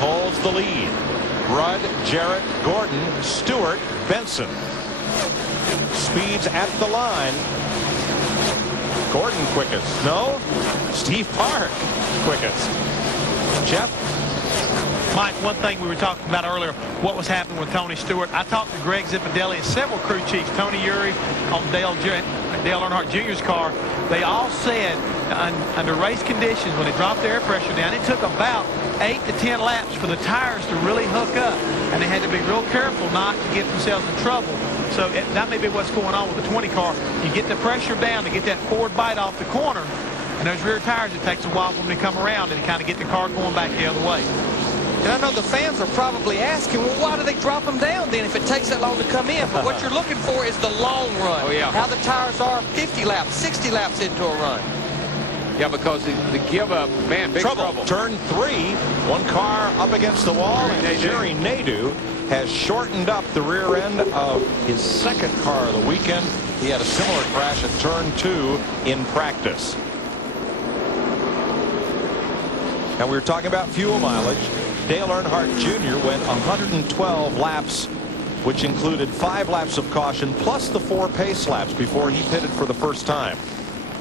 holds the lead. Rudd, Jarrett, Gordon, Stewart, Benson. Speeds at the line. Gordon quickest. No. Steve Park quickest. Jeff? Mike, one thing we were talking about earlier, what was happening with Tony Stewart. I talked to Greg Zipadelli and several crew chiefs, Tony Urey on Dale Earnhardt Jr.'s car. They all said under race conditions, when they dropped the air pressure down, it took about 8 to 10 laps for the tires to really hook up, and they had to be real careful not to get themselves in trouble. So that may be what's going on with the 20 car. You get the pressure down to get that forward bite off the corner, and those rear tires, it takes a while for them to come around and kind of get the car going back the other way. And I know the fans are probably asking, well, why do they drop them down then if it takes that long to come in? But what you're looking for is the long run. Oh, yeah. How the tires are 50 laps, 60 laps into a run. Yeah, because the give up, man, big trouble. Turn 3, one car up against the wall, and Jerry Nadeau has shortened up the rear end of his second car of the weekend. He had a similar crash at turn 2 in practice. Now we were talking about fuel mileage. Dale Earnhardt Jr. went 112 laps, which included 5 laps of caution plus the 4 pace laps before he pitted for the first time.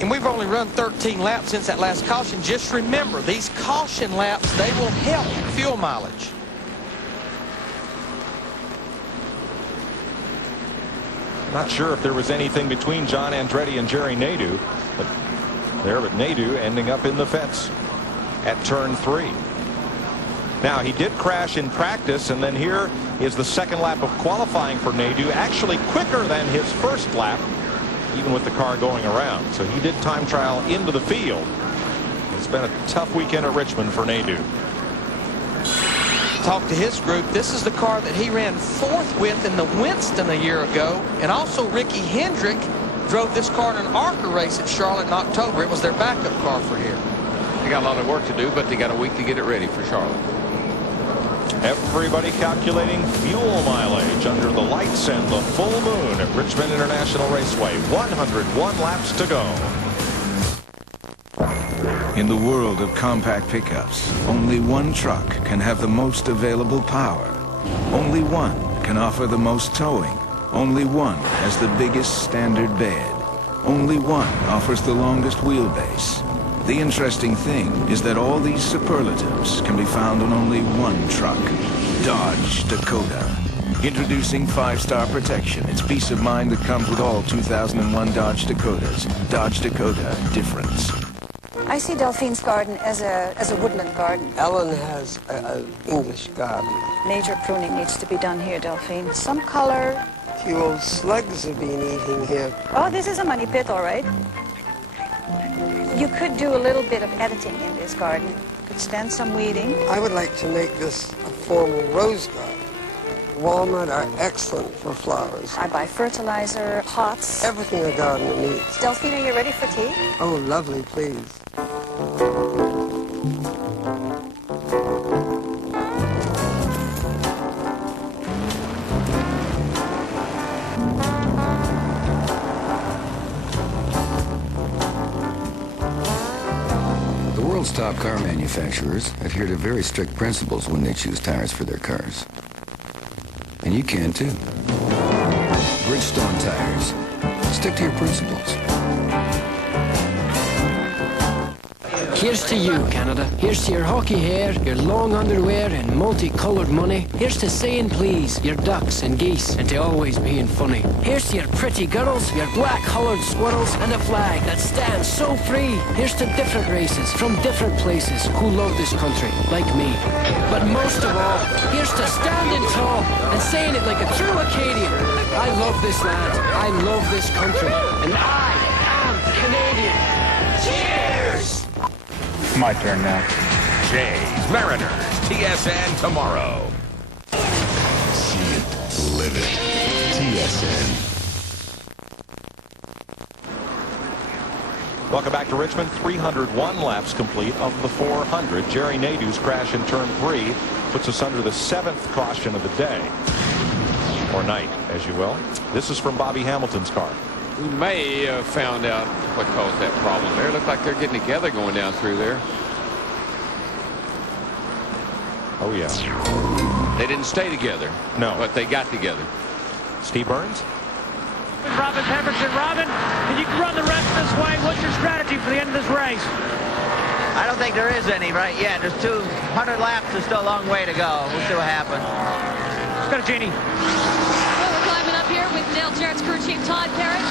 And we've only run 13 laps since that last caution. Just remember, these caution laps, they will help fuel mileage. Not sure if there was anything between John Andretti and Jerry Nadeau, but Nadeau ending up in the fence at turn 3. Now, he did crash in practice, and then here is the second lap of qualifying for Nadeau, actually quicker than his first lap, even with the car going around. So he did time trial into the field. It's been a tough weekend at Richmond for Nadeau. Talk to his group. This is the car that he ran 4th with in the Winston a year ago, and also Ricky Hendrick drove this car in an ARCA race at Charlotte in October. It was their backup car for here. They got a lot of work to do, but they got a week to get it ready for Charlotte. Everybody calculating fuel mileage under the lights and the full moon at Richmond International Raceway. 101 laps to go. In the world of compact pickups, only one truck can have the most available power. Only one can offer the most towing. Only one has the biggest standard bed. Only one offers the longest wheelbase. The interesting thing is that all these superlatives can be found on only one truck, Dodge Dakota. Introducing 5-star protection. It's peace of mind that comes with all 2001 Dodge Dakotas. Dodge Dakota, difference. I see Delphine's garden as a woodland garden. Ellen has an English garden. Major pruning needs to be done here, Delphine. Some color. Few old slugs have been eating here. Oh, this is a money pit, all right. You could do a little bit of editing in this garden. You could stand some weeding. I would like to make this a formal rose garden. Walnut are excellent for flowers. I buy fertilizer, pots. Everything a gardener needs. Delphine, are you ready for tea? Oh, lovely, please. The world's top car manufacturers adhere to very strict principles when they choose tires for their cars. And you can too. Bridgestone tires. Stick to your principles. Here's to you, Canada. Here's to your hockey hair, your long underwear and multicolored money. Here's to saying please, your ducks and geese, and to always being funny. Here's to your pretty girls, your black-collared squirrels, and a flag that stands so free. Here's to different races from different places who love this country, like me. But most of all, here's to standing tall and saying it like a true Acadian. I love this land, I love this country, and I am Canadian. Cheers! My turn now. Jays, Mariners, TSN tomorrow. See it, live it. TSN. Welcome back to Richmond. 301 laps complete of the 400. Jerry Nadeau's crash in turn 3 puts us under the 7th caution of the day. Or night, as you will. This is from Bobby Hamilton's car. We may have found out what caused that problem there. Looked like they're getting together going down through there. Oh, yeah. They didn't stay together. No. But they got together. Steve Burns. Robin Pemberton. Robin, if you can run the rest of this way, what's your strategy for the end of this race? I don't think there is any right yet. There's 200 laps. There's still a long way to go. We'll see what happens. Let's go to Jeannie. Well, we're climbing up here with Dale Jarrett's crew chief, Todd Parrott.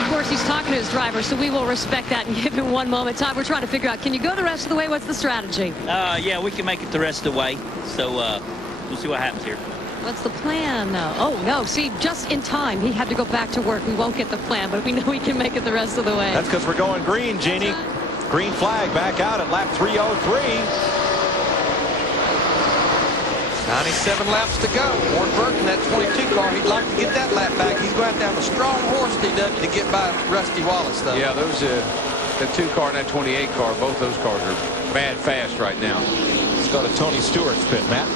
Of course, he's talking to his driver, so we will respect that and give him one moment. Todd, we're trying to figure out, can you go the rest of the way? What's the strategy? Yeah, we can make it the rest of the way. So we'll see what happens here. What's the plan? Oh, no. See, just in time. He had to go back to work. We won't get the plan, but we know we can make it the rest of the way. That's because we're going green, Jeannie. Green flag back out at lap 303. 97 laps to go. Warren Burton, that 22 car, he'd like to get that lap back. He's going to have to have a strong horse, DW, to get by Rusty Wallace, though. Yeah, those the 2 car and that 28 car, both those cars are bad fast right now. Let's go to Tony Stewart's pit, Matt.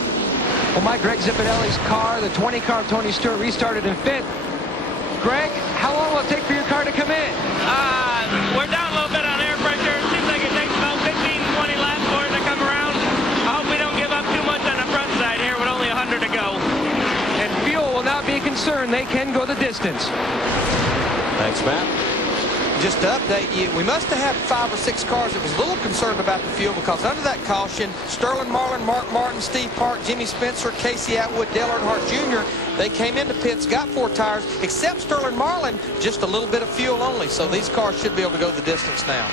Well, Mike, Greg Zipadelli's car, the 20 car of Tony Stewart, restarted in 5th. Greg, how long will it take for your car to come in? We're down a little bit on air pressure. It seems like it takes about 15, 20 laps for it to come around. I hope we don't give up too much on the front side here with only 100 to go. And fuel will not be a concern. They can go the distance. Thanks, Matt. Just to update you, we must have had 5 or 6 cars that was a little concerned about the fuel because under that caution, Sterling Marlin, Mark Martin, Steve Park, Jimmy Spencer, Casey Atwood, Dale Earnhardt Jr., they came into pits, got 4 tires, except Sterling Marlin, just a little bit of fuel only. So these cars should be able to go the distance now.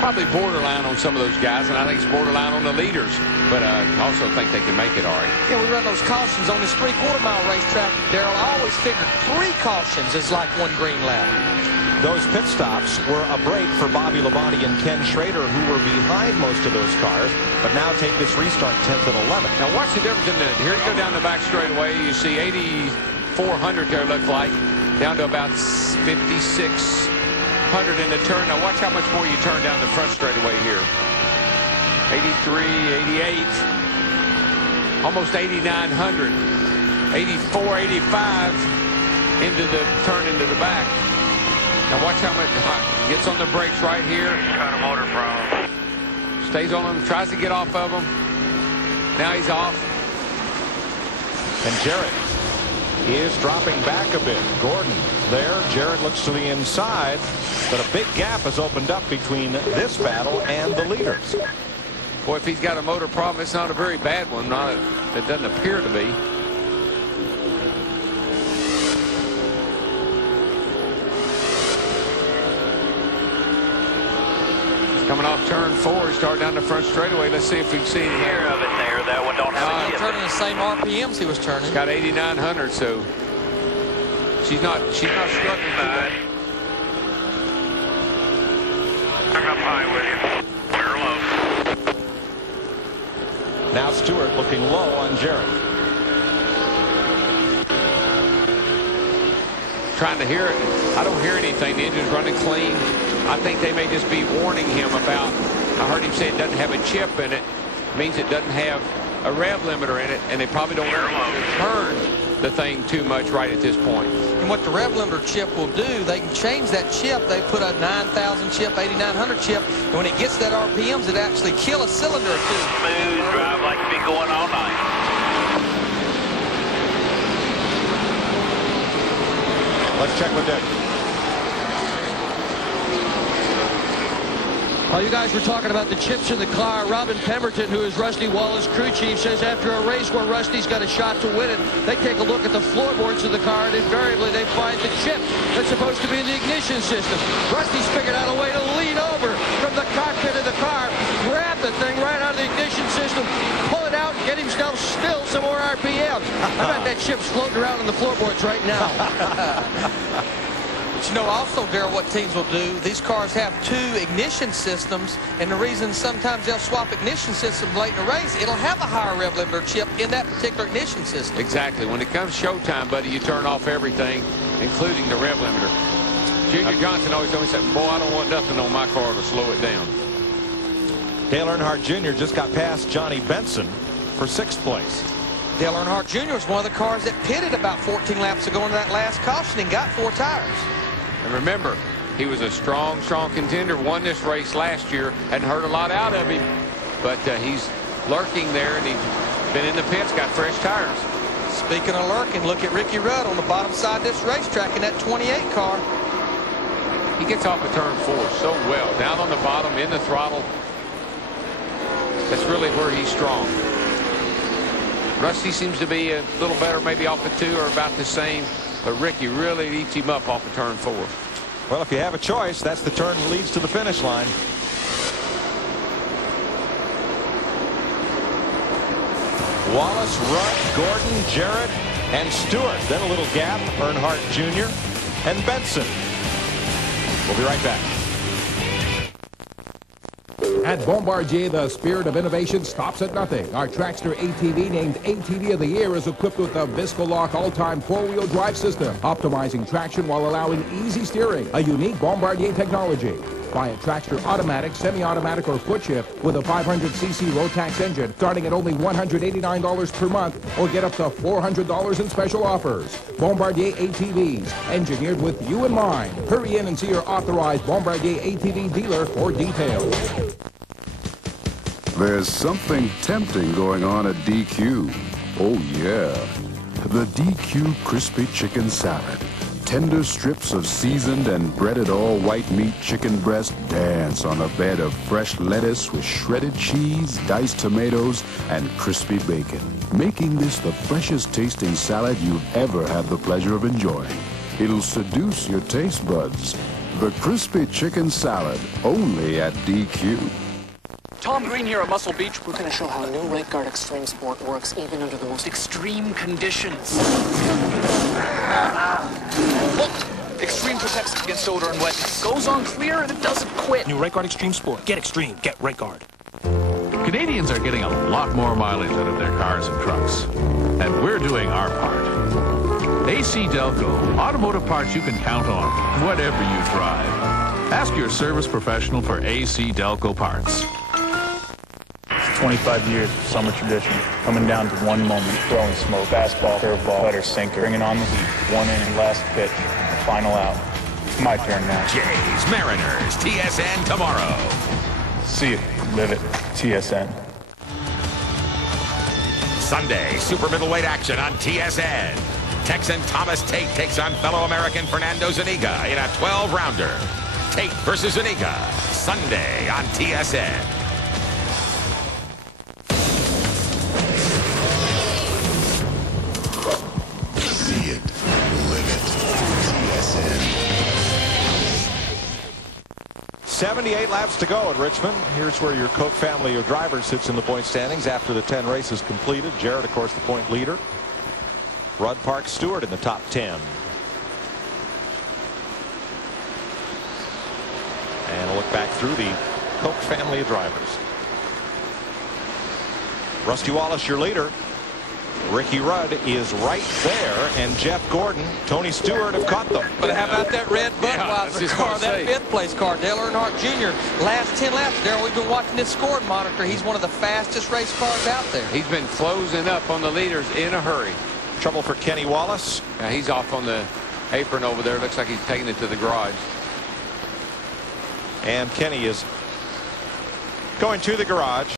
Probably borderline on some of those guys, and I think it's borderline on the leaders. But I also think they can make it all right. Yeah, we run those cautions on this 3/4-mile racetrack, Darrell. I always figured 3 cautions is like 1 green lap. Those pit stops were a break for Bobby Labonte and Ken Schrader, who were behind most of those cars, but now take this restart 10th and 11th. Now watch the difference in the, here you go down the back straightaway. You see 8,400 there look like, down to about 5,600 in the turn. Now watch how much more you turn down the front straightaway here. 83, 88, almost 8,900, 84, 85 into the turn into the back. Now watch how much gets on the brakes right here. Got a motor problem. Stays on them, tries to get off of them. Now he's off. And Jarrett is dropping back a bit. Gordon there. Jarrett looks to the inside, but a big gap has opened up between this battle and the leaders. Boy, if he's got a motor problem, it's not a very bad one. It doesn't appear to be. Coming off turn 4, start down the front straightaway. Let's see if we can see anything. Here of it there. That one don't have a chip. Turning the same RPMs he was turning. It's got 8,900, so she's not struggling too bad. Turn up high with you. We're low. Now Stewart looking low on Jarrett. Trying to hear it. I don't hear anything. The engine's running clean. I think they may just be warning him about, I heard him say it doesn't have a chip in it. Means it doesn't have a rev limiter in it, and they probably don't want to turn the thing too much right at this point. And what the rev limiter chip will do, they can change that chip. They put a 9,000 chip, 8,900 chip, and when it gets that RPMs, it actually kill a cylinder or two. Smooth drive like it's been going all night. Let's check with Dick. While you guys were talking about the chips in the car, Robin Pemberton, who is Rusty Wallace crew chief, says after a race where Rusty's got a shot to win it, they take a look at the floorboards of the car, and invariably they find the chip that's supposed to be in the ignition system. Rusty's figured out a way to lean over from the cockpit of the car, grab the thing right out of the ignition system, pull it out, and get himself still some more RPMs. I bet that chip's floating around on the floorboards right now. But you know also, Darrell, what teams will do, these cars have 2 ignition systems, and the reason sometimes they'll swap ignition systems late in the race, it'll have a higher rev limiter chip in that particular ignition system. Exactly. When it comes showtime, buddy, you turn off everything, including the rev limiter. Junior Johnson always told me something, boy, I don't want nothing on my car to slow it down. Dale Earnhardt Jr. just got past Johnny Benson for 6th place. Dale Earnhardt Jr. was one of the cars that pitted about 14 laps ago into that last caution and got 4 tires. And remember, He was a strong contender. Won this race last year. Hadn't heard a lot out of him, but he's lurking there, and he's been in the pits, got fresh tires. Speaking of lurking, look at Ricky Rudd on the bottom side of this racetrack in that 28 car. He gets off of turn 4 so well. Down on the bottom, in the throttle. That's really where he's strong. Rusty seems to be a little better, maybe off of 2 or about the same, but Ricky really eats him up off of turn 4. Well, if you have a choice, that's the turn that leads to the finish line. Wallace, Rudd, Gordon, Jarrett, and Stewart. Then a little gap, Earnhardt Jr. and Benson. We'll be right back. At Bombardier, the spirit of innovation stops at nothing. Our Trackster ATV, named ATV of the Year, is equipped with the Visco-Lock all-time four-wheel drive system, optimizing traction while allowing easy steering. A unique Bombardier technology. Buy a Trackster automatic, semi-automatic, or foot shift with a 500cc Rotax engine starting at only $189 per month, or get up to $400 in special offers. Bombardier ATVs, engineered with you in mind. Hurry in and see your authorized Bombardier ATV dealer for details. There's something tempting going on at DQ. Oh yeah, the DQ Crispy Chicken Salad. Tender strips of seasoned and breaded all-white meat chicken breast dance on a bed of fresh lettuce with shredded cheese, diced tomatoes, and crispy bacon, making this the freshest tasting salad you've ever had the pleasure of enjoying. It'll seduce your taste buds. The Crispy Chicken Salad, only at DQ. Tom Green here at Muscle Beach. We're going to show how new Right Guard Extreme Sport works even under the most extreme conditions. Look! Extreme protects against odor and wetness. Goes on clear and it doesn't quit. New Right Guard Extreme Sport. Get extreme. Get Right Guard. Canadians are getting a lot more mileage out of their cars and trucks. And we're doing our part. AC Delco. Automotive parts you can count on, whatever you drive. Ask your service professional for AC Delco parts. 25 years of summer tradition, coming down to one moment, throwing smoke, fastball, curveball, cutter, sinker, bringing on the heat, one inning, last pitch, final out. It's my turn now. Jays, Mariners, TSN tomorrow. See it, live it, TSN. Sunday, super middleweight action on TSN. Texan Thomas Tate takes on fellow American Fernando Zuniga in a 12-rounder. Tate versus Zuniga, Sunday on TSN. See it, live it, TSN. 78 laps to go at Richmond. Here's where your Koch family of drivers sits in the point standings after the 10 races completed. Jarrett, of course, the point leader. Rudd, Park, Stewart in the top 10. And a look back through the Koch family of drivers. Rusty Wallace, your leader. Ricky Rudd is right there, and Jeff Gordon, Tony Stewart have caught them. But how about that red Budweiser car, that fifth-place car, Dale Earnhardt Jr. Last 10 laps, Darrell, we've been watching this scoring monitor. He's one of the fastest race cars out there. He's been closing up on the leaders in a hurry. Trouble for Kenny Wallace. Now he's off on the apron over there. Looks like he's taking it to the garage. And Kenny is going to the garage.